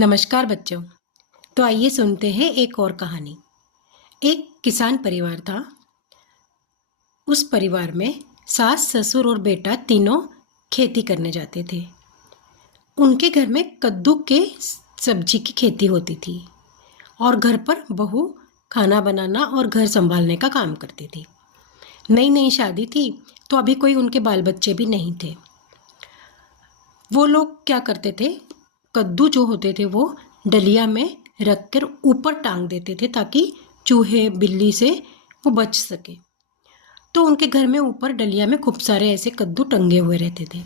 नमस्कार बच्चों। तो आइए सुनते हैं एक और कहानी। एक किसान परिवार था। उस परिवार में सास, ससुर और बेटा तीनों खेती करने जाते थे। उनके घर में कद्दू के सब्जी की खेती होती थी और घर पर बहू खाना बनाना और घर संभालने का काम करती थी। नई नई शादी थी तो अभी कोई उनके बाल बच्चे भी नहीं थे। वो लोग क्या करते थे, कद्दू जो होते थे वो डलिया में रख कर ऊपर टांग देते थे ताकि चूहे बिल्ली से वो बच सके। तो उनके घर में ऊपर डलिया में खूब सारे ऐसे कद्दू टंगे हुए रहते थे।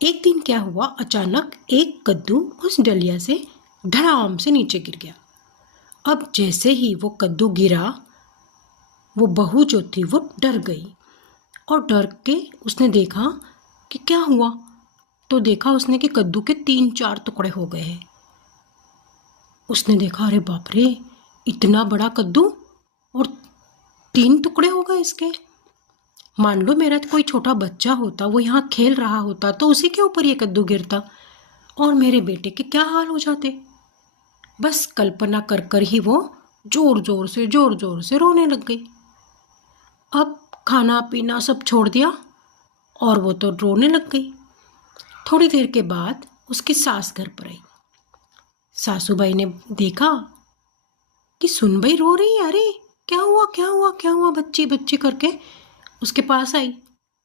एक दिन क्या हुआ, अचानक एक कद्दू उस डलिया से धड़ाम से नीचे गिर गया। अब जैसे ही वो कद्दू गिरा, वो बहू जो थी वो डर गई और डर के उसने देखा कि क्या हुआ। तो देखा उसने कि कद्दू के 3-4 टुकड़े हो गए हैं। उसने देखा, अरे बाप रे, इतना बड़ा कद्दू और 3 टुकड़े हो गए इसके। मान लो मेरा कोई छोटा बच्चा होता, वो यहाँ खेल रहा होता तो उसी के ऊपर ये कद्दू गिरता और मेरे बेटे के क्या हाल हो जाते। बस कल्पना कर कर ही वो जोर जोर से रोने लग गई। अब खाना पीना सब छोड़ दिया और वो तो रोने लग गई। थोड़ी देर के बाद उसकी सास घर पर आई। सासूबाई ने देखा कि सुनबई रो रही है। अरे क्या हुआ क्या हुआ क्या हुआ, बच्ची बच्ची करके उसके पास आई।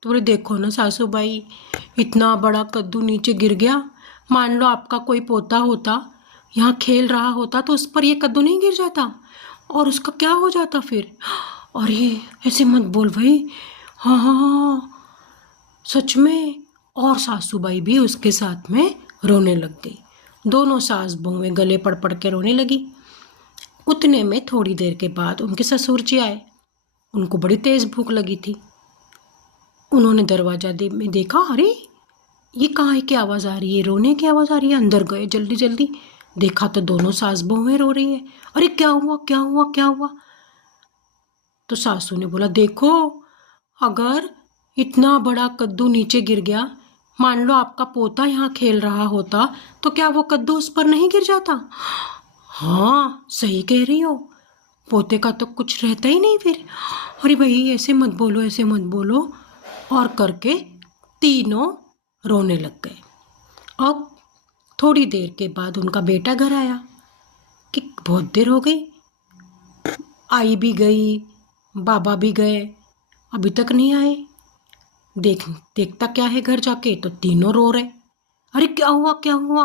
तो बोले, देखो ना सासूबाई, इतना बड़ा कद्दू नीचे गिर गया। मान लो आपका कोई पोता होता, यहाँ खेल रहा होता तो उस पर ये कद्दू नहीं गिर जाता और उसका क्या हो जाता फिर। अरे ऐसे मत बोल भाई। हाँ हाँ हाँ, सच में। और सासूबाई भी उसके साथ में रोने लग गई। दोनों सास बहुएं गले पड़ पड़ के रोने लगी। उतने में थोड़ी देर के बाद उनके ससुर जी आए। उनको बड़ी तेज भूख लगी थी। उन्होंने दरवाजा में देखा, अरे ये कहाँ की आवाज़ आ रही है, रोने की आवाज़ आ रही है। अंदर गए जल्दी जल्दी, देखा तो दोनों सास बहुएं रो रही है। अरे क्या हुआ क्या हुआ क्या हुआ। तो सासू ने बोला, देखो, अगर इतना बड़ा कद्दू नीचे गिर गया, मान लो आपका पोता यहाँ खेल रहा होता तो क्या वो कद्दू उस पर नहीं गिर जाता। हाँ सही कह रही हो, पोते का तो कुछ रहता ही नहीं फिर। अरे भाई ऐसे मत बोलो ऐसे मत बोलो, और करके तीनों रोने लग गए। अब थोड़ी देर के बाद उनका बेटा घर आया कि बहुत देर हो गई, आई भी गई, बाबा भी गए, अभी तक नहीं आए। देखता क्या है घर जाके, तो तीनों रो रहे। अरे क्या हुआ क्या हुआ।